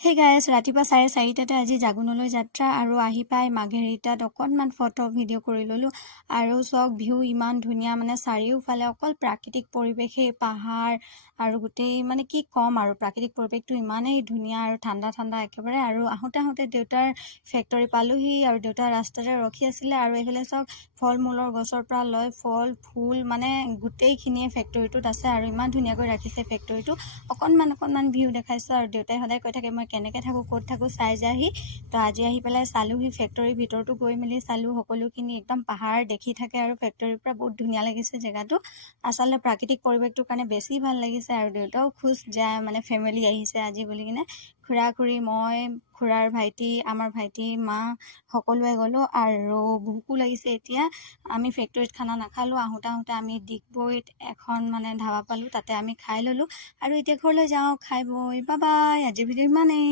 Hey guys, ৰাতিপুৱা 4:30টাতে আজি জাগুনলৈ যাত্ৰা আৰু আহি পাই মাৰ্ঘেৰিটাত অকণমান ফটো ভিডিঅ' কৰি ল'লোঁ। আৰু চাওক, ভিউ ইমান ধুনীয়া, মানে চাৰিওফালে অকল প্ৰাকৃতিক পৰিৱেশেই, পাহাৰ আৰু গোটেই মানে কি ক'ম আৰু, প্ৰাকৃতিক পৰিৱেশটো ইমানেই ধুনীয়া আৰু ঠাণ্ডা ঠাণ্ডা একেবাৰে। আৰু আহোঁতে দেউতাৰ ফেক্টৰী পালোহি আৰু দেউতাৰ ৰাস্তাতে ৰখি আছিলে। আৰু এইফালে চাওক, ফল মূলৰ গছৰ পৰা লৈ ফল ফুল মানে গোটেইখিনিয়ে ফেক্টৰীটোত আছে আৰু ইমান ধুনীয়াকৈ ৰাখিছে ফেক্টৰীটো। অকণমান ভিউ দেখাইছোঁ আৰু দেউতাই সদায় কৈ থাকে মই কেনেকৈ থাকোঁ, ক'ত থাকোঁ, চাই যায়হি। তো আজি আহি পেলাই চালোহি ফেক্টৰীৰ ভিতৰতো গৈ মেলি চালোঁ, সকলোখিনি একদম পাহাৰ দেখি থাকে আৰু ফেক্টৰীৰ পৰা বহুত ধুনীয়া লাগিছে জেগাটো। আচলতে প্ৰাকৃতিক পৰিৱেশটোৰ কাৰণে বেছি ভাল লাগিছে আৰু দেউতাও খুচ যায়, মানে ফেমিলি আহিছে আজি বুলি কিনে। খুৰা খুৰী, মই, খুৰাৰ ভাইটি, আমাৰ ভাইটি, মা সকলোৱে গ'লোঁ আৰু ভোকো লাগিছে এতিয়া। আমি ফেক্টৰীত খানা নাখালোঁ, আহোঁতে আমি ডিগবৈত এখন মানে ধাবা পালোঁ, তাতে আমি খাই ল'লোঁ আৰু এতিয়া ঘৰলৈ যাওঁ খাই বৈ। বাই বাই, আজিৰ ভিডিঅ' ইমানেই।